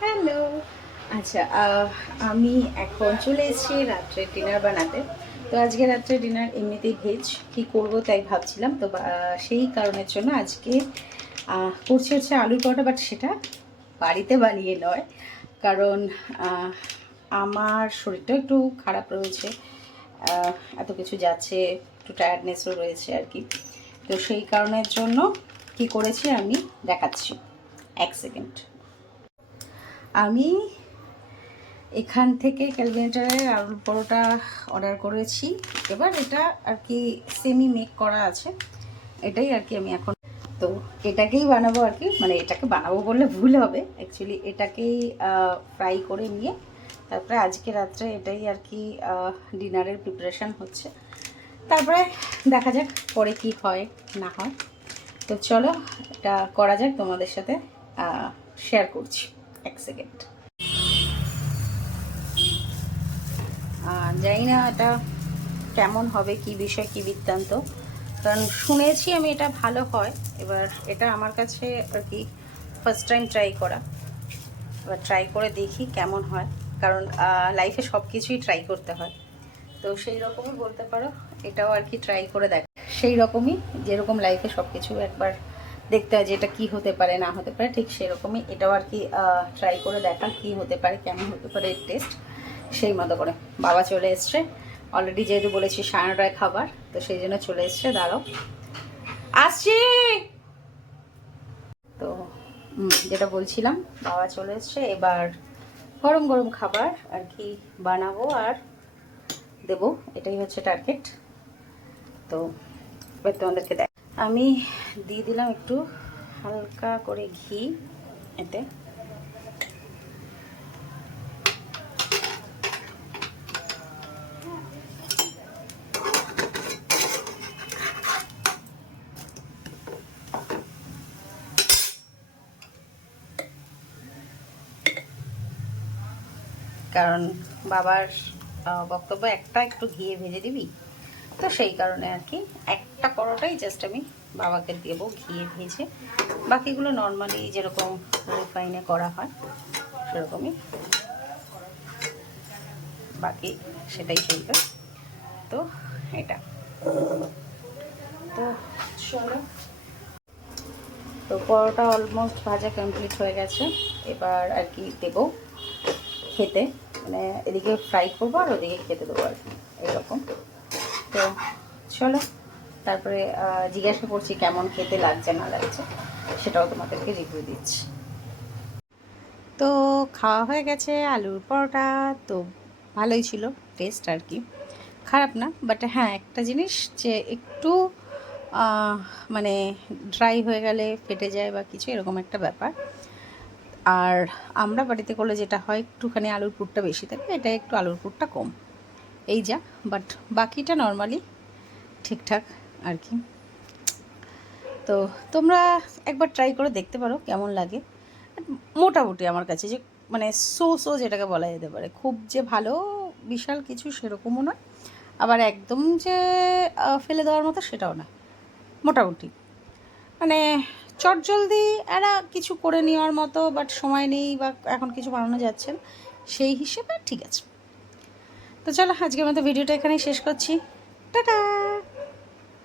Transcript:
Hello. আচ্ছা আমি এখন চলে এসেছি রাত্রে ডিনার বানাতে। তো আজকে রাত্রে ডিনার এমনিতেই ভেজ কি করব তাই ভাবছিলাম। তো সেই কারণের জন্য আজকে করছি হচ্ছে আলুর পরোটা বাট সেটা বাড়িতে বানিয়ে নয়। কারণ আমার শরীরটা একটু খারাপ রয়েছে এত কিছু যাচ্ছে, একটু টায়ার্ডনেসও রয়েছে আর কি। তো সেই কারণের জন্য কি করেছি আমি, দেখাচ্ছি। এক সেকেন্ড আমি এখান থেকে ক্যালকুলেটারে আলুর পরোটা অর্ডার করেছি। এবার এটা আর কি সেমি মেক করা আছে। এটাই আর কি আমি এখন তো এটাকেই বানাবো আর কি। মানে এটাকে বানাবো বললে ভুল হবে। অ্যাকচুয়ালি এটাকেই ফ্রাই করে নিয়ে তারপরে আজকে রাত্রে এটাই আর কি ডিনারের প্রিপারেশান হচ্ছে। তারপরে দেখা যাক পরে কি হয়, না হয়। তো চলো, এটা করা যাক তোমাদের সাথে শেয়ার করছি। এক সেকেন্ড জানি না এটা কেমন হবে, কি বিষয়, কি বৃত্তান্ত। কারণ শুনেছি আমি এটা ভালো হয়। এবার এটা আমার কাছে আর কি ফার্স্ট টাইম ট্রাই করা। এবার ট্রাই করে দেখি কেমন হয়। কারণ লাইফে সব কিছুই ট্রাই করতে হয়। তো সেই রকমই বলতে পারো, এটাও আর কি ট্রাই করে দেখ। সেই রকমই, যেরকম লাইফে সব কিছু একবার দেখতে হয় যে এটা কী হতে পারে, না হতে পারে, ঠিক সেরকমই এটাও আর কি ট্রাই করে দেখা কি হতে পারে, কেমন হতে পারে এর টেস্ট সেই মতো করে। বাবা চলে এসছে। অলরেডি যেহেতু বলেছি সাড়ে নটায় খাবার, তো সেই জন্য চলে এসছে, দাঁড়াও। আসছি! তো যেটা বলছিলাম, বাবা চলে এসছে, এবার গরম গরম খাবার আর কি বানাবো আর দেবো, এটাই হচ্ছে টার্গেট তো, এবার তোমাদেরকে দেখ আমি দিয়ে দিলাম একটু হালকা করে ঘি এতে। কারণ বাবার বক্তব্য একটা একটু ঘিয়ে ভেজে দিবি? তো সেই কারণে আর কি, একটা পরোটাই জাস্ট আমি বাবাকে দেবো ঘিয়ে ভেজে। বাকিগুলো নর্মালি যেরকম রিফাইনে করা হয়, সেরকমই। বাকি সেটাই চলবে। তো এটা। তো চলো। তো পরোটা অলমোস্ট ভাজা কমপ্লিট হয়ে গেছে। এবার আর কি দেবো খেতে। মানে এদিকে ফ্রাই করব আর ওদিকে খেতে দেবো আর কি। এরকম। তো চলো, তারপরে জিজ্ঞাসা করছি কেমন খেতে লাগছে, না লাগছে, সেটাও তোমাদেরকে রিভিউ দিচ্ছি। তো খাওয়া হয়ে গেছে, আলুর পরোটা, তো ভালোই ছিল টেস্ট আর কি। খারাপ না বাট হ্যাঁ একটা জিনিস যে একটু মানে ড্রাই হয়ে গেলে ফেটে যায় বা কিছু, এরকম একটা ব্যাপার। আর আমরা বাড়িতে করলে যেটা হয়, একটুখানি আলুর পুরটা বেশি থাকে এটা একটু আলুর পুরটা কম। এই যা বাট বাকিটা নর্মালি ঠিকঠাক আর কি। তো তোমরা একবার ট্রাই করে দেখতে পারো কেমন লাগে। মোটামুটি আমার কাছে যে মানে সো সো যেটাকে বলা যেতে পারে। খুব যে ভালো, বিশাল কিছু সেরকমও নয়। আবার একদম যে ফেলে দেওয়ার মতো সেটাও না। মোটামুটি। মানে চটজলদি এরা কিছু করে নেওয়ার মতো বাট সময় নেই বা এখন কিছু বানানো যাচ্ছে সেই হিসেবে ঠিক আছে। তো চলো আজকের মতো ভিডিওটা এখানেই শেষ করছি। টাটা!